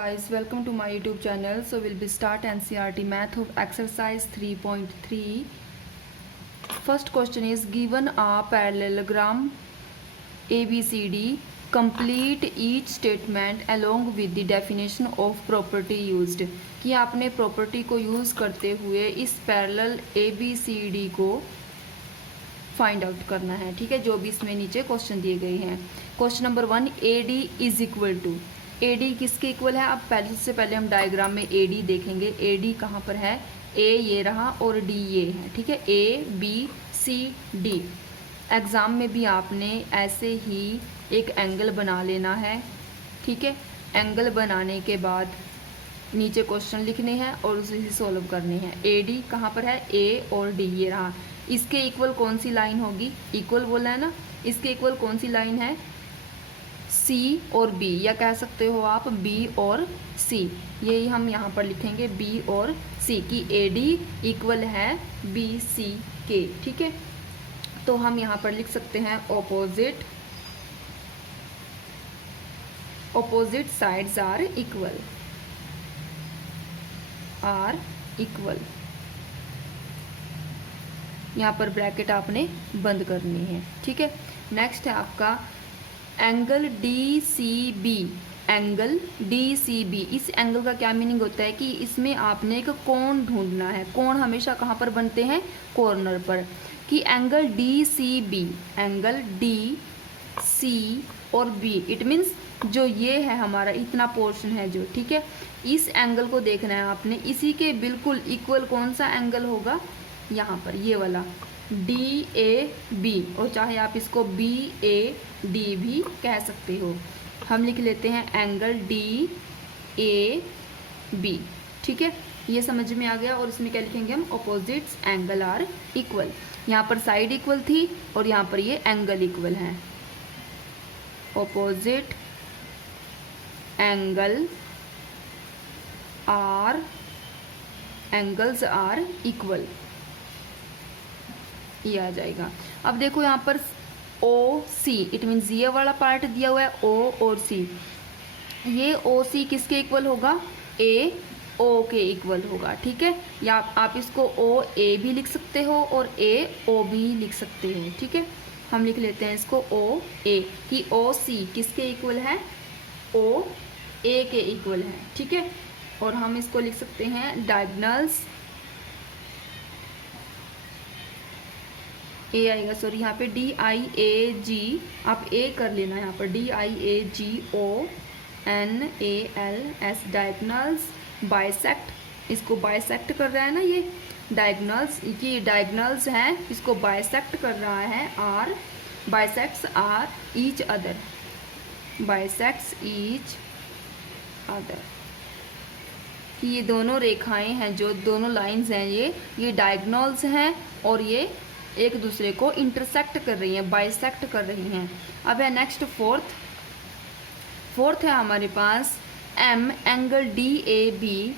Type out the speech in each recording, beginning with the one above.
Guys, welcome to my YouTube channel. So we'll be start NCERT math of exercise 3.3. First question is given a parallelogram ABCD. Complete each statement along with the definition of property used. कि आपने property को use करते हुए इस parallel ABCD को find out करना है। ठीक है, जो भी इसमें नीचे क्वेश्चन दिए गए हैं। Question number 1, AD is equal to, AD किसके इक्वल है? अब पहले हम डायग्राम में AD देखेंगे। AD कहाँ पर है? A ये रहा और D ये है। ठीक है, A B C D। Exam में भी आपने ऐसे ही एक एंगल बना लेना है। ठीक है, एंगल बनाने के बाद नीचे क्वेश्चन लिखने हैं और उसे सॉल्व करने हैं। AD कहाँ पर है? A और D ये रहा। इसके इक्वल कौन सी लाइन होगी? इक्वल बोला है ना, इसके इक्वल कौन सी लाइन है? C और B, या कह सकते हो आप B और C। यही हम यहाँ पर लिखेंगे B और C की AD इक्वल है BC के। ठीक है, तो हम यहाँ पर लिख सकते हैं opposite sides are equal। यहाँ पर ब्रैकेट आपने बंद करनी है। ठीक है, नेक्स्ट है आपका एंगल DCB। एंगल DCB, इस एंगल का क्या मीनिंग होता है कि इसमें आपने एक कोण ढूंढना है। कोण हमेशा कहाँ पर बनते हैं? कॉर्नर पर। कि एंगल DCB, एंगल DC और B, इट मीन्स जो ये है हमारा इतना पोर्शन है जो, ठीक है, इस एंगल को देखना है आपने। इसी के बिल्कुल इक्वल कौन सा एंगल होगा? यहाँ पर ये वाला DAB, और चाहे आप इसको BAD भी कह सकते हो। हम लिख लेते हैं एंगल DAB। ठीक है, ये समझ में आ गया। और इसमें क्या लिखेंगे हम? Opposites angle are equal. यहाँ पर साइड इक्वल थी और यहाँ पर ये एंगल इक्वल है। ऑपोजिट एंगल्स आर इक्वल, ये आ जाएगा। अब देखो यहाँ पर OC, इट मीन्स ये वाला पार्ट दिया हुआ है O और C। ये OC किसके इक्वल होगा? AO के इक्वल होगा। ठीक है, या आप इसको OA भी लिख सकते हो और AO भी लिख सकते हो। ठीक है, हम लिख लेते हैं इसको OA कि OC किसके इक्वल है? OA के इक्वल है। ठीक है, और हम इसको लिख सकते हैं डायगोनल्स, A आएगा, सॉरी यहाँ पे DIAG, आप A कर लेना यहाँ पर, DIAGONALS, डायगोनल्स बाइसेक्ट, इसको बाइसेक्ट कर रहा है ना ये डायगोनल्स, ये डायगोनल्स हैं, इसको बाइसेक्ट कर रहा है। Are bisects are each other, bisects each other, कि ये दोनों रेखाएं हैं, जो दोनों लाइंस हैं, ये डायगोनल्स हैं और ये एक दूसरे को इंटरसेक्ट कर रही हैं, बाइसेक्ट कर रही हैं। अब है नेक्स्ट फोर्थ है हमारे पास M, एंगल DAB।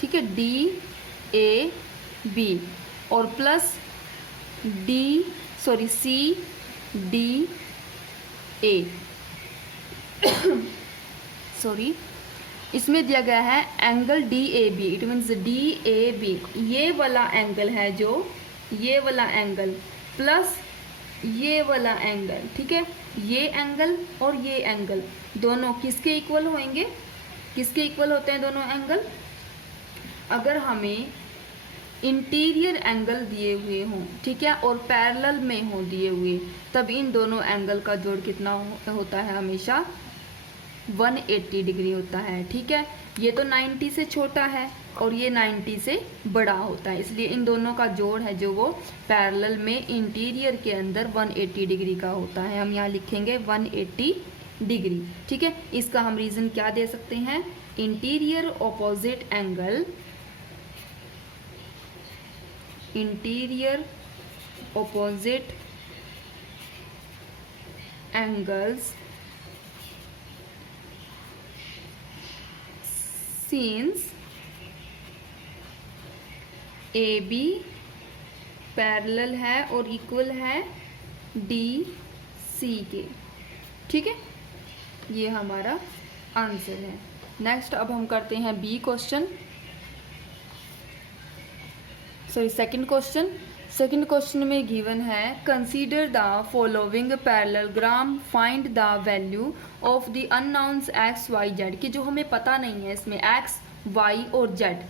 ठीक है, DAB और प्लस CDA सॉरी, इसमें दिया गया है angle DAB, it means DAB ये वाला एंगल है, जो ये वाला एंगल प्लस ये वाला एंगल। ठीक है, ये एंगल और ये एंगल दोनों किसके इक्वल होंगे? किसके इक्वल होते हैं दोनों एंगल? अगर हमें इंटीरियर एंगल दिए हुए हों, ठीक है, और पैरेलल में हो दिए हुए, तब इन दोनों एंगल का जोड़ कितना होता है? हमेशा 180 डिग्री होता है। ठीक है, ये तो 90 से छोटा है और ये 90 से बड़ा होता है, इसलिए इन दोनों का जोड़ है जो वो पैरेलल में इंटीरियर के अंदर 180 डिग्री का होता है। हम यहाँ लिखेंगे 180 डिग्री। ठीक है, इसका हम रीज़न क्या दे सकते हैं? Interior opposite angles since AB parallel है और इक्वल है DC के। ठीक है, ये हमारा आंसर है। नेक्स्ट अब हम करते हैं B question, sorry second question. Second question में गिवन है consider the following parallelogram, find the value of the unknowns x y z, कि जो हमें पता नहीं है इसमें एक्स वाई और जेड,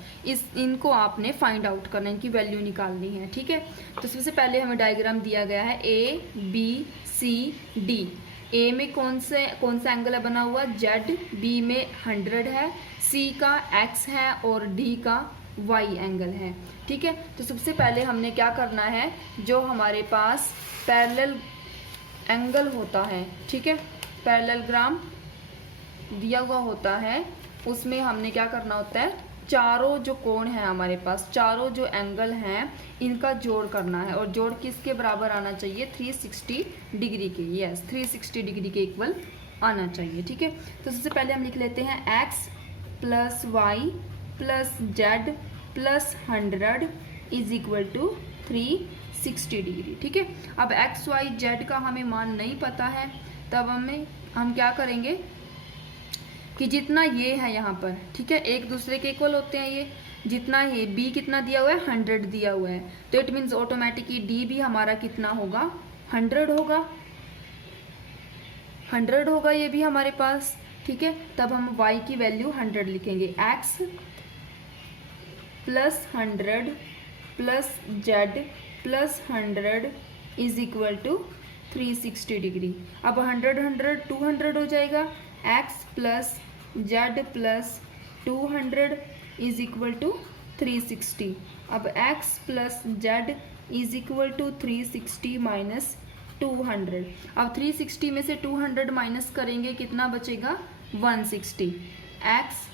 इनको आपने फाइंड आउट करना है, इनकी वैल्यू निकालनी है। ठीक है, तो सबसे पहले हमें डायग्राम दिया गया है ए बी सी डी। ए में कौन सा एंगल है बना हुआ, जेड, बी में 100 है, सी का एक्स है और डी का वाई एंगल है। ठीक है, तो सबसे पहले हमने क्या करना है, जो हमारे पास पैरेलल एंगल होता है, ठीक है, पैरेललोग्राम दिया हुआ होता है, उसमें हमने क्या करना होता है, चारों जो कोण हैं हमारे पास, चारों जो एंगल हैं, इनका जोड़ करना है। और जोड़ किसके बराबर आना चाहिए, 360 डिग्री के। यस, 360 डिग्री के इक्वल आना चाहिए। ठीक है, तो सबसे पहले हम लिख लेते हैं x plus y plus z plus 100 is equal to 360 degree. ठीक है, अब एक्स वाई जेड का हमें मान नहीं पता है, तब हम क्या करेंगे कि जितना ये है यहाँ पर, ठीक है, एक दूसरे के इक्वल होते हैं, ये जितना ये बी कितना दिया हुआ है, 100 दिया हुआ है, तो इट मीन्स ऑटोमेटिकली डी भी हमारा कितना होगा, 100 होगा, 100 होगा ये भी हमारे पास। ठीक है, तब हम y की वैल्यू 100 लिखेंगे, x plus 100 plus z plus 100 is equal to 360 degree. अब 100 200 हो जाएगा, x plus z plus 200 is equal to 360। अब x plus z is equal to 360 minus 200। अब 360 में से 200 माइनस करेंगे, कितना बचेगा, 160। x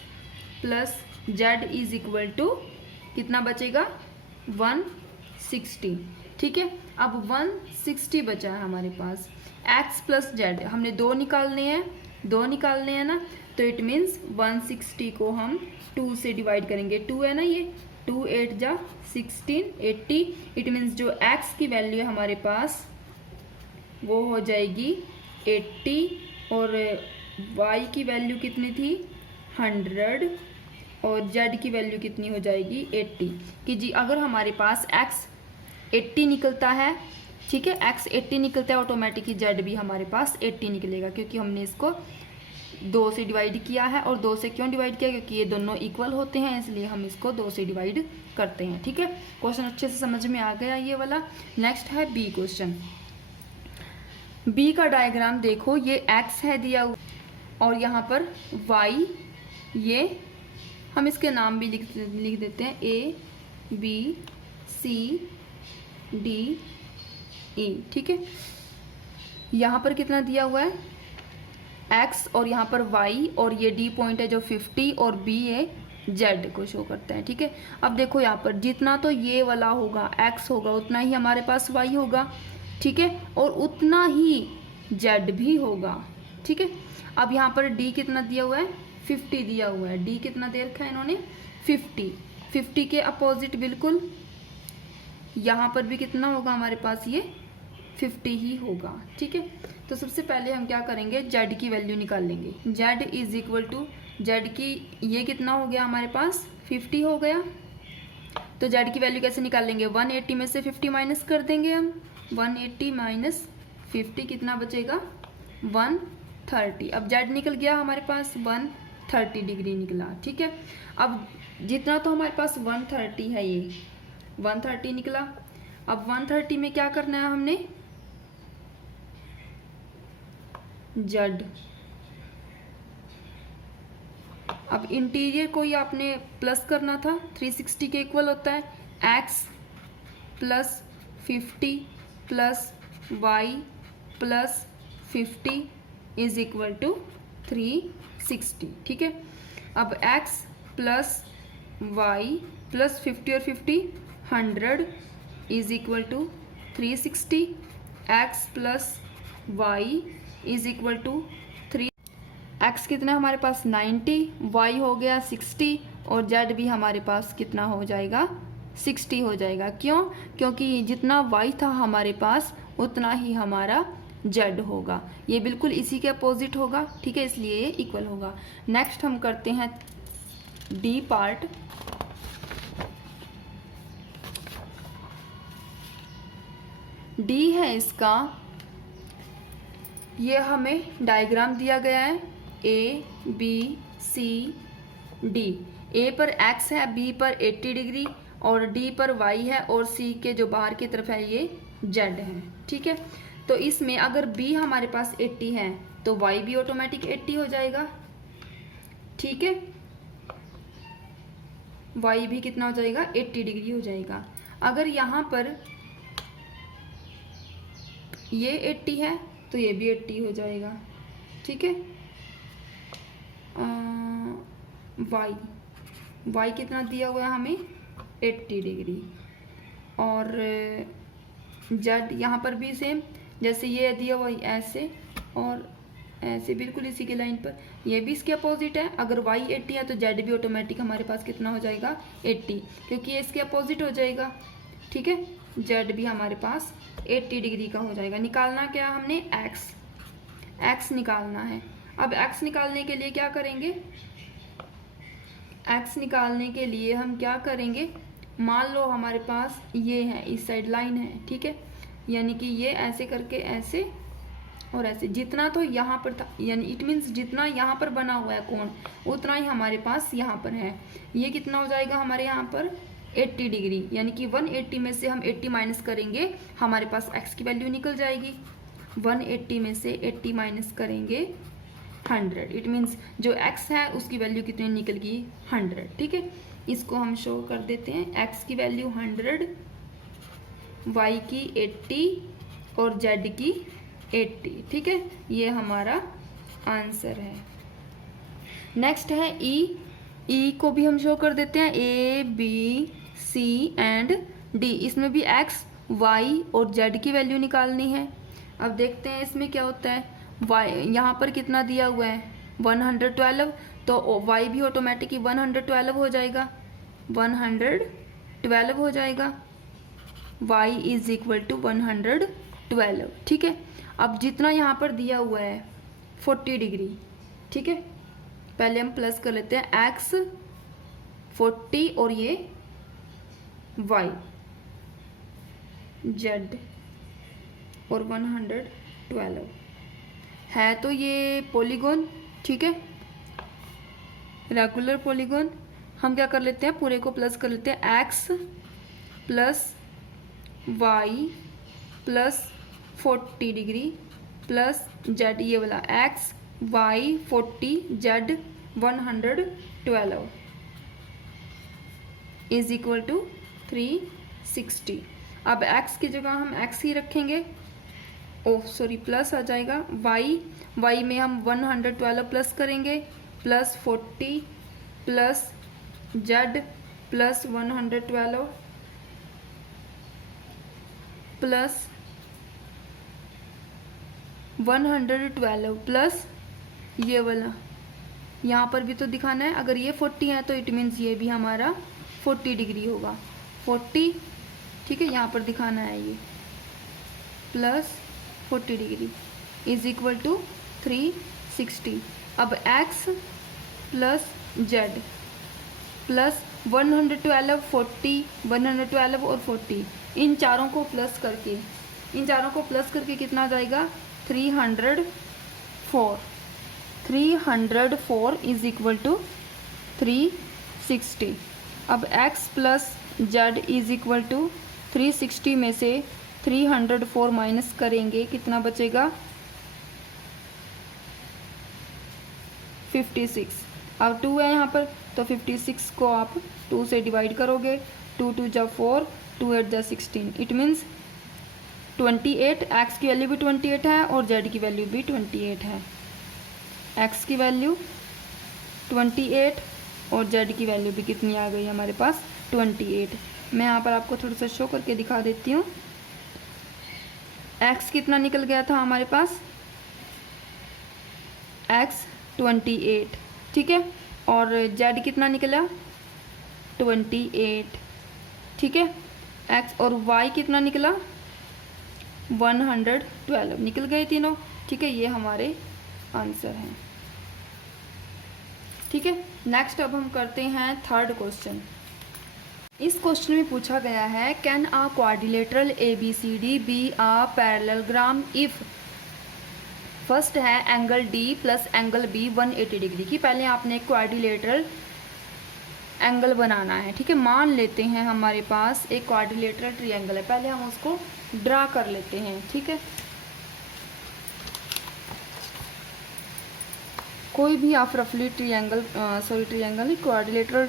plus z is equal to कितना बचेगा, 160। ठीक है, अब 160 बचा है हमारे पास। x प्लस जेड हमने दो निकालने हैं ना, तो इट मीन्स 160 को हम 2 से डिवाइड करेंगे, 2 है ना ये, 2 8 जा 16 80। इट मीन्स जो x की वैल्यू है हमारे पास वो हो जाएगी 80 और y की वैल्यू कितनी थी, 100 और z की वैल्यू कितनी हो जाएगी, 80। कि जी अगर हमारे पास x 80 निकलता है, ठीक है, x 80 निकलता है, ऑटोमेटिकली z भी हमारे पास 80 निकलेगा, क्योंकि हमने इसको 2 से डिवाइड किया है। और 2 से क्यों डिवाइड किया, क्योंकि ये दोनों इक्वल होते हैं, इसलिए हम इसको 2 से डिवाइड करते हैं। ठीक है, क्वेश्चन अच्छे से समझ में आ गया ये वाला। नेक्स्ट है बी क्वेश्चन। बी का डायग्राम देखो, ये x है दिया हुआ और यहाँ पर y, ये हम इसके नाम भी लिख देते हैं, A B C D E। ठीक है, यहाँ पर कितना दिया हुआ है, x और यहाँ पर y, और ये D पॉइंट है जो 50 और B है z को शो करता है। ठीक है, अब देखो यहाँ पर जितना तो ये वाला होगा x होगा, उतना ही हमारे पास y होगा। ठीक है, और उतना ही z भी होगा। ठीक है, अब यहाँ पर d कितना दिया हुआ है, 50 दिया हुआ है, d कितना दे रखा है इन्होंने, 50 के अपोजिट बिल्कुल यहाँ पर भी कितना होगा हमारे पास, ये 50 ही होगा। ठीक है, तो सबसे पहले हम क्या करेंगे, z की वैल्यू निकाल लेंगे। z is equal to z की, ये कितना हो गया हमारे पास, 50 हो गया, तो z की वैल्यू कैसे निकाल लेंगे, 180 में से 50 माइनस कर देंगे हम, 180 माइनस 50 कितना बचेगा, 130। अब z निकल गया हमारे पास 130 डिग्री निकला। ठीक है, अब जितना तो हमारे पास 130 है, ये 130 निकला। अब 130 में क्या करना है हमने, z, अब इंटीरियर को ही आपने प्लस करना था, 360 के इक्वल होता है, x plus 50 plus y plus 50 is equal to 360। ठीक है, अब x प्लस y प्लस 50 और 50 100 is equal to 360, x plus y is equal to 3, x कितना हमारे पास 90, y हो गया 60 और z भी हमारे पास कितना हो जाएगा, 60 हो जाएगा। क्यों, क्योंकि जितना y था हमारे पास उतना ही हमारा जेड होगा। ये बिल्कुल इसी के अपोजिट होगा, ठीक है, इसलिए ये इक्वल होगा। नेक्स्ट हम करते हैं डी पार्ट। डी है इसका, ये हमें डायग्राम दिया गया है ए बी सी डी। ए पर एक्स है, बी पर 80 डिग्री और डी पर वाई है और सी के जो बाहर की तरफ है ये जेड है, ठीक है। तो इसमें अगर बी हमारे पास 80 है तो वाई भी ऑटोमेटिक 80 हो जाएगा, ठीक है। वाई भी कितना हो जाएगा, 80 डिग्री हो जाएगा। अगर यहाँ पर ये 80 है तो ये भी 80 हो जाएगा, ठीक है। वाई कितना दिया हुआ है हमें, 80 डिग्री। और जेड यहाँ पर भी सेम, जैसे ये दिया हुआ ऐसे और ऐसे, बिल्कुल इसी की लाइन पर। ये भी इसके अपोजिट है, अगर वाई 80 है तो जेड भी ऑटोमेटिक हमारे पास कितना हो जाएगा, 80, क्योंकि ये इसके अपोजिट हो जाएगा, ठीक है। जेड भी हमारे पास 80 डिग्री का हो जाएगा। निकालना क्या हमने, एक्स निकालना है। अब एक्स निकालने के लिए क्या करेंगे, एक्स निकालने के लिए हम क्या करेंगे, मान लो हमारे पास ये है, इस साइड लाइन है, ठीक है, यानी कि ये ऐसे करके ऐसे और ऐसे, जितना तो यहाँ पर था, यानी इट मीन्स जितना यहाँ पर बना हुआ है कोण उतना ही हमारे पास यहाँ पर है। ये कितना हो जाएगा हमारे यहाँ पर 80 डिग्री, यानी कि 180 में से हम 80 माइनस करेंगे, हमारे पास x की वैल्यू निकल जाएगी। 180 में से 80 माइनस करेंगे 100, इट मीन्स जो x है उसकी वैल्यू कितनी निकल गई, 100, ठीक है। इसको हम शो कर देते हैं, x की वैल्यू 100, y की 80 और z की 80, ठीक है। ये हमारा आंसर है। नेक्स्ट है ई को भी हम शो कर देते हैं, A B C and D. इसमें भी एक्स वाई और जेड की वैल्यू निकालनी है। अब देखते हैं इसमें क्या होता है। वाई यहाँ पर कितना दिया हुआ है, 112, तो वाई भी ऑटोमेटिक 112 हो जाएगा, 112 हो जाएगा। वाई इज इक्वल टू 112, ठीक है। अब जितना यहाँ पर दिया हुआ है 40 डिग्री, ठीक है, पहले हम प्लस कर लेते हैं, एक्स 40 और ये वाई जेड और 112 है। तो ये पॉलीगॉन, ठीक है, रेगुलर पॉलीगॉन। हम क्या कर लेते हैं, पूरे को प्लस कर लेते हैं, x plus y plus 40 degree plus z, ये वाला x y 40 z 112 is equal to 360। अब x की जगह हम x ही रखेंगे, ओह सॉरी प्लस आ जाएगा। y में हम 112 प्लस करेंगे, plus 40 plus z plus 112 plus 112 plus ये वाला, यहाँ पर भी तो दिखाना है। अगर ये 40 है तो इट मीन्स ये भी हमारा 40 डिग्री होगा, 40, ठीक है, यहाँ पर दिखाना है ये plus 40 degree is equal to 360। अब x प्लस जेड प्लस 112 40 112 और 40, इन चारों को प्लस करके कितना आ जाएगा, 304 इज इक्वल टू 360। अब x plus z is equal to 360 में से 304 माइनस करेंगे, कितना बचेगा, 56। अब 2 है यहाँ पर तो 56 को आप 2 से डिवाइड करोगे, 2 2 जा 4, 2 8 जा 16, इट मीन्स 28। एक्स की वैल्यू भी 28 है और जेड की वैल्यू भी 28 है। एक्स की वैल्यू 28 और जेड की वैल्यू भी कितनी आ गई हमारे पास, 28। मैं यहाँ पर आपको थोड़ा सा शो करके दिखा देती हूँ। एक्स कितना निकल गया था हमारे पास, एक्स 28, ठीक है, और जेड कितना निकला, 28, ठीक है। एक्स और वाई कितना निकला, 112 निकल गए तीनों। ठीक है, ये हमारे आंसर हैं। ठीक है, नेक्स्ट अब हम करते हैं थर्ड क्वेश्चन। इस क्वेश्चन में पूछा गया है can a quadrilateral ABCD be a parallelogram if first है angle D plus angle B 180 degree की। पहले आपने क्वाड्रिलेटरल एंगल बनाना है। ठीक है, मान लेते हैं हमारे पास एक क्वाड्रिलेटरल ट्रायंगल है, पहले हम उसको ड्रा कर लेते हैं। ठीक है, कोई भी आप रफली ट्रायंगल नहीं क्वाड्रिलेटरल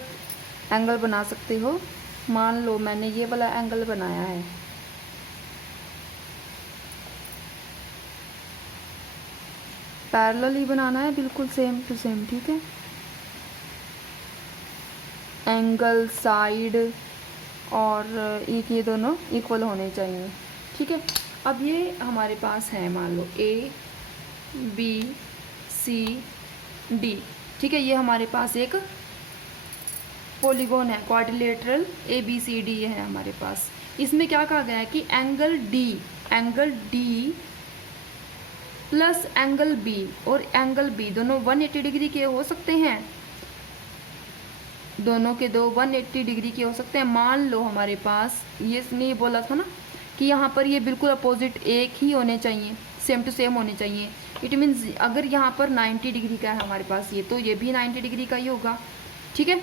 एंगल बना सकते हो। मान लो मैंने ये वाला एंगल बनाया है, पैरेलल ही बनाना है, बिल्कुल सेम टू सेम। ठीक है, एंगल, साइड और ये दोनों इक्वल होने चाहिए। ठीक है, अब ये हमारे पास है मान लो ABCD। ठीक है, ये हमारे पास एक पॉलीगॉन है, क्वाड्रिलेटरल ABCD है हमारे पास। इसमें क्या कहा गया है कि angle D plus angle B और एंगल B दोनों 180 डिग्री के हो सकते हैं, दोनों के दो 180 डिग्री के हो सकते हैं। मान लो हमारे पास ये इसने बोला था ना कि यहाँ पर ये बिल्कुल अपोजिट एक ही होने चाहिए, सेम टू सेम होने चाहिए। इट मीन्स अगर यहाँ पर 90 डिग्री का है हमारे पास ये, तो ये भी 90 डिग्री का ही होगा। ठीक है,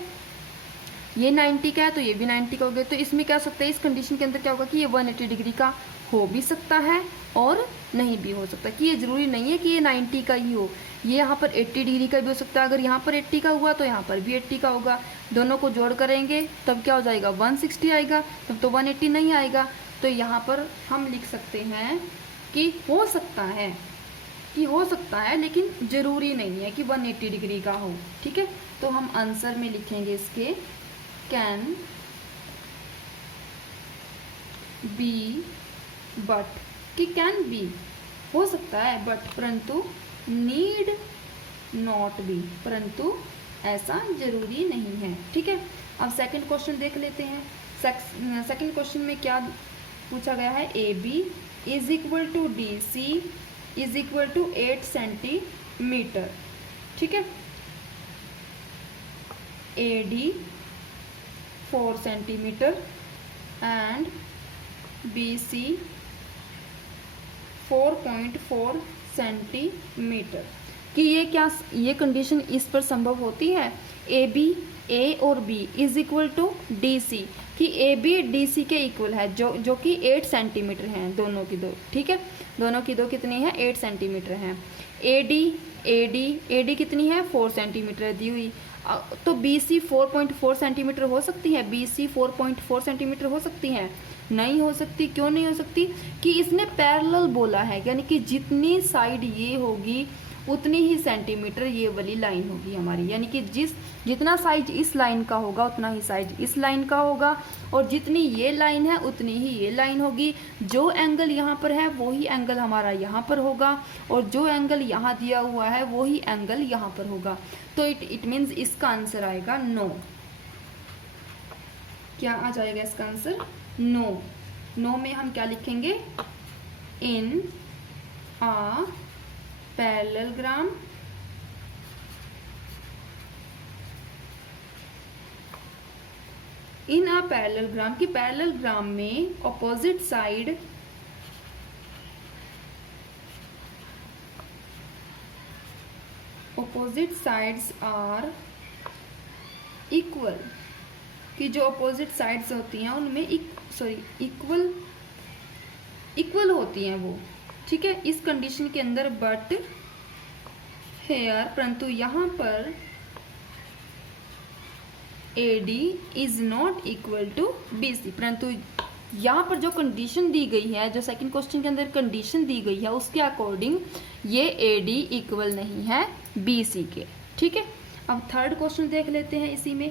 ये 90 का है तो ये भी 90 का हो गया। तो इसमें क्या हो सकता है, इस कंडीशन के अंदर क्या होगा कि ये 180 डिग्री का हो भी सकता है और नहीं भी हो सकता, कि ये ज़रूरी नहीं है कि ये 90 का ही हो, ये यहाँ पर 80 डिग्री का भी हो सकता है। अगर यहाँ पर 80 का हुआ तो यहाँ पर भी 80 का होगा। दोनों को जोड़ करेंगे तब क्या हो जाएगा, 160 आएगा, तब तो 180 नहीं आएगा। तो यहाँ पर हम लिख सकते हैं कि हो सकता है लेकिन ज़रूरी नहीं है कि 180 डिग्री का हो। ठीक है, तो हम आंसर में लिखेंगे इसके कैन बी बट, कि कैन बी हो सकता है बट परंतु नीड नॉट बी, परंतु ऐसा जरूरी नहीं है। ठीक है, अब सेकंड क्वेश्चन देख लेते हैं। सेकंड क्वेश्चन में क्या पूछा गया है, AB is equal to DC is equal to 8 centimetre. ठीक है, AD 4 centimetre and BC 4.4 centimetre, कि ये कंडीशन इस पर संभव होती है A और B is equal to DC, कि AB DC के इक्वल है, जो कि 8 सेंटीमीटर हैं दोनों की दो। ठीक है, दोनों की दो कितनी है, 8 सेंटीमीटर हैं। AD कितनी है, 4 सेंटीमीटर दी हुई। तो BC 4.4 सेंटीमीटर हो सकती है, BC 4.4 सेंटीमीटर हो सकती है, नहीं हो सकती। क्यों नहीं हो सकती, कि इसने पैरेलल बोला है, यानी कि जितनी साइड ये होगी उतनी ही सेंटीमीटर ये वाली लाइन होगी हमारी, यानी कि जितना साइज इस लाइन का होगा उतना ही साइज इस लाइन का होगा, और जितनी ये लाइन है उतनी ही ये लाइन होगी। जो एंगल यहाँ पर है वही एंगल हमारा यहाँ पर होगा, और जो एंगल यहाँ दिया हुआ है वही एंगल यहाँ पर होगा। तो इट मीन्स इसका आंसर आएगा नो। क्या आ जाएगा इसका आंसर, नो में हम क्या लिखेंगे, इन आ पैरेललोग्राम इन अ पैरेललोग्राम, की पैरेललोग्राम में ऑपोजिट साइड्स आर इक्वल, कि जो ऑपोजिट साइड्स होती हैं उनमें इक्वल होती हैं वो। ठीक है, इस कंडीशन के अंदर बट हेयर, परंतु यहाँ पर AD is not equal to BC, परंतु यहाँ पर जो कंडीशन दी गई है, जो सेकंड क्वेश्चन के अंदर कंडीशन दी गई है उसके अकॉर्डिंग ये AD इक्वल नहीं है BC के। ठीक है, अब थर्ड क्वेश्चन देख लेते हैं। इसी में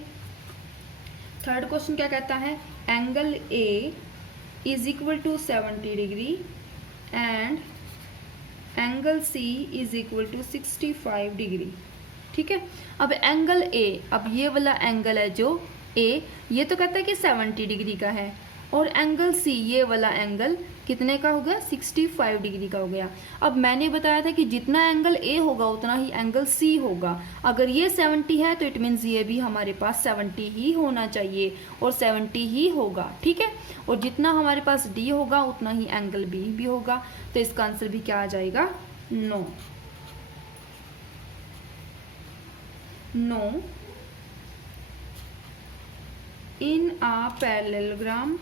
थर्ड क्वेश्चन क्या कहता है, angle A is equal to 70 degree and angle C is equal to 65 degree. ठीक है, अब एंगल A, अब ये वाला एंगल है जो A, ये तो कहता है कि 70 डिग्री का है, और एंगल सी, ये वाला एंगल कितने का हो गया, 65 डिग्री का हो गया। अब मैंने बताया था कि जितना एंगल ए होगा उतना ही एंगल सी होगा। अगर ये 70 है तो इट मीन्स ये भी हमारे पास 70 ही होना चाहिए, और 70 ही होगा, ठीक है। और जितना हमारे पास डी होगा उतना ही एंगल बी भी होगा। तो इसका आंसर भी क्या आ जाएगा, no. No in a parallelogram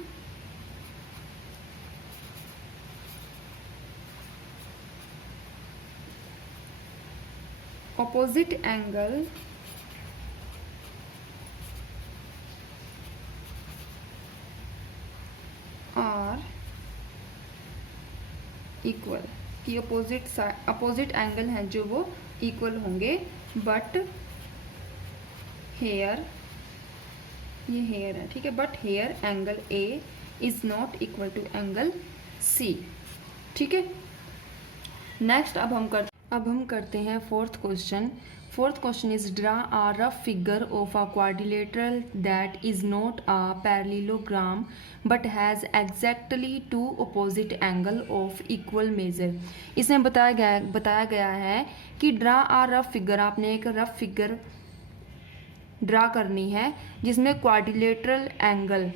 opposite angle are equal, कि अपोजिट एंगल हैं जो वो इक्वल होंगे, बट हेयर, ये हेयर है, ठीक है, but here angle A is not equal to angle C, ठीक है। नेक्स्ट अब हम करते हैं fourth question. Fourth question is draw a rough figure of a quadrilateral that is not a parallelogram but has exactly two opposite angle of equal measure. इसमें बताया गया है कि ड्रा आ रफ फिगर, आपने एक रफ फिगर ड्रा करनी है जिसमें क्वाड्रिलेटरल एंगल,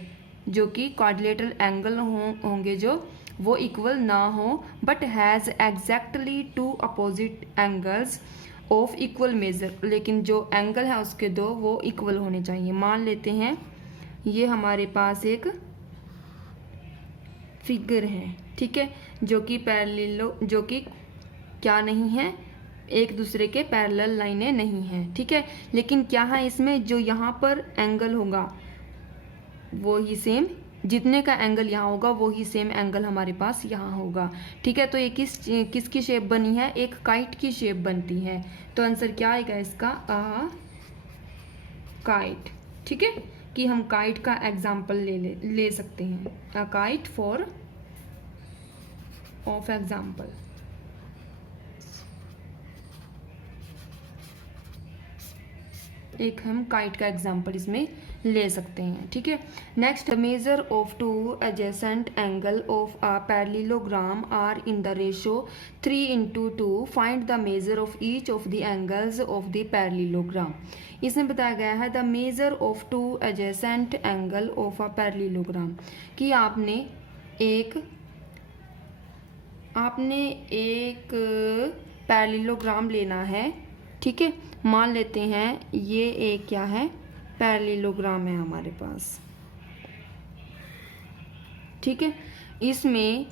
जो कि क्वाड्रिलेटरल एंगल होंगे जो वो इक्वल ना हो, but has exactly two opposite angles of equal measure, लेकिन जो एंगल है उसके दो वो इक्वल होने चाहिए। मान लेते हैं ये हमारे पास एक फिगर है, ठीक है, जो कि पैरेलल, जो कि क्या नहीं है, एक दूसरे के पैरेलल लाइनें नहीं हैं, ठीक है। लेकिन क्या है इसमें, जो यहाँ पर एंगल होगा वो ही सेम, जितने का एंगल यहाँ होगा वो ही सेम एंगल हमारे पास यहाँ होगा, ठीक है। तो ये किसकी शेप बनी है, एक काइट की शेप बनती है। तो आंसर क्या आएगा इसका, काइट, ठीक है, कि हम काइट का एग्जाम्पल ले सकते हैं, a kite for of example. एक हम काइट का एग्जाम्पल इसमें ले सकते हैं, ठीक है। Next, measure of two adjacent angle of a parallelogram are in the ratio 3:2। Find the measure of each of the angles of the parallelogram. इसमें बताया गया है the measure of two adjacent angle of a parallelogram, कि आपने एक parallelogram लेना है, ठीक है। मान लेते हैं ये एक क्या है, पैरेललोग्राम है हमारे पास, ठीक है। इसमें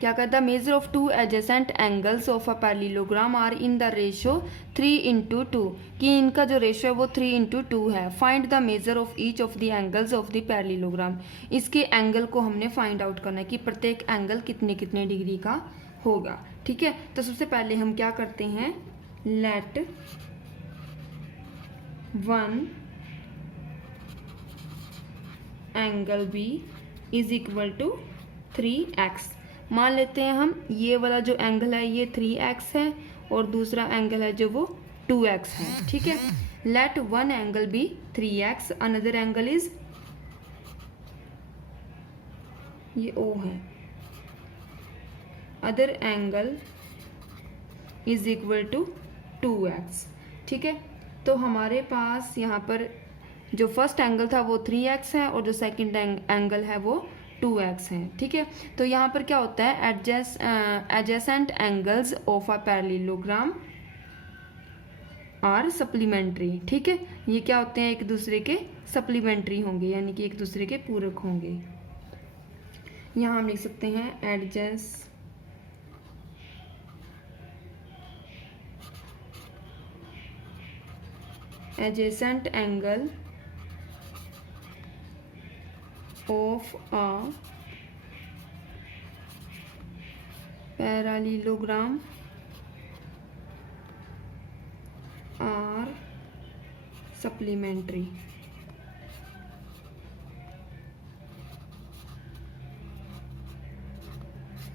क्या कहता है, measure of two adjacent angles of a parallelogram are in the ratio 3:2, कि इनका जो रेशो है वो 3:2 है। Find the measure of each of the angles of the parallelogram. इसके एंगल को हमने फाइंड आउट करना है कि प्रत्येक एंगल कितने कितने डिग्री का होगा, ठीक है। तो सबसे पहले हम क्या करते हैं, let 1 angle B is equal to 3x। मान लेते हैं हम ये वाला जो एंगल है ये 3x है, और दूसरा एंगल है जो वो 2x है, ठीक है। Let 1 angle B 3x, another angle is, ये O है, other angle is equal to 2x, ठीक है। तो हमारे पास यहाँ पर जो फर्स्ट एंगल था वो 3x है, और जो सेकंड एंगल है वो 2x है, ठीक है। तो यहाँ पर क्या होता है, adjacent angles of a parallelogram are supplementary, ठीक है। ये क्या होते हैं, एक दूसरे के सप्लीमेंट्री होंगे, यानी कि एक दूसरे के पूरक होंगे। यहाँ हम लिख सकते हैं adjacent angle of a parallelogram are supplementary,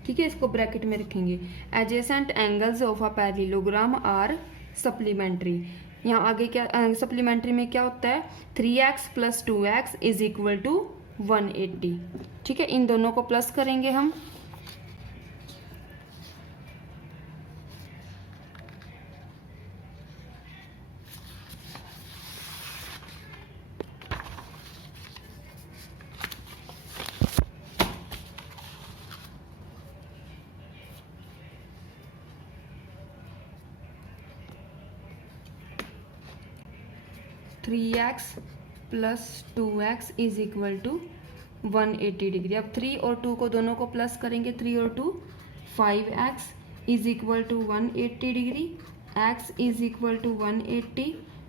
ठीक है। इसको ब्रैकेट में रखेंगे, adjacent angles of a parallelogram are supplementary. यहाँ आगे क्या सप्लीमेंट्री में क्या होता है, 3x + 2x is equal to 180। ठीक है, इन दोनों को प्लस करेंगे हम। Three x plus 2x is equal to 180 degree. अब 3 और 2 को दोनों को प्लस करेंगे, 3 और 2 5x is equal to 180 degree. x is equal to 180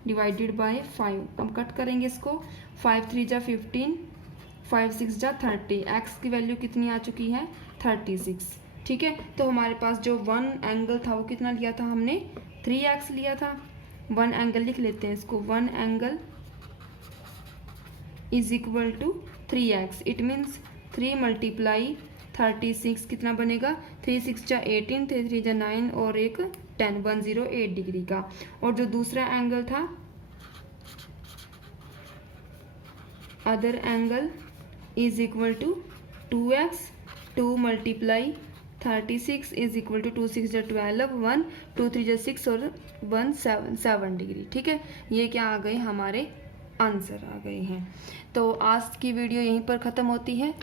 divided by 5। अब कट करेंगे इसको, 5 3 जा 15, 5 6 जा 30। x की वैल्यू कितनी आ चुकी है 36। ठीक है, तो हमारे पास जो वन एंगल था वो कितना लिया था हमने 3x लिया था। वन एंगल लिख लेते हैं इसको, one angle is equal to 3x। It means 3 multiply 36 कितना बनेगा, 3 6 जा 18, 3 3 जा 9 और एक 10, 108 डिग्री का। और जो दूसरा एंगल था other angle is equal to 2x, 2 multiply 36 is equal to 2 6 जा 12, 1 2 3 जा 6 और 1 7 डिग्री। ठीक है, ये क्या आ गए हमारे आंसर आ गए हैं। तो आज की वीडियो यहीं पर ख़त्म होती है,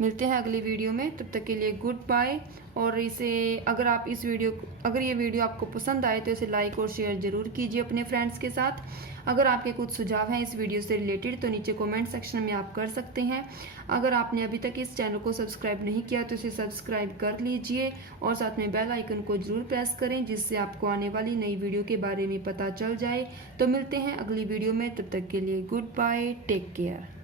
मिलते हैं अगली वीडियो में, तब तक के लिए गुड बाय। और इसे अगर ये वीडियो आपको पसंद आए तो इसे लाइक और शेयर ज़रूर कीजिए अपने फ्रेंड्स के साथ। अगर आपके कुछ सुझाव हैं इस वीडियो से रिलेटेड तो नीचे कमेंट सेक्शन में आप कर सकते हैं। अगर आपने अभी तक इस चैनल को सब्सक्राइब नहीं किया तो इसे सब्सक्राइब कर लीजिए और साथ में बेल आइकन को ज़रूर प्रेस करें, जिससे आपको आने वाली नई वीडियो के बारे में पता चल जाए। तो मिलते हैं अगली वीडियो में, तब तक के लिए गुड बाय, टेक केयर।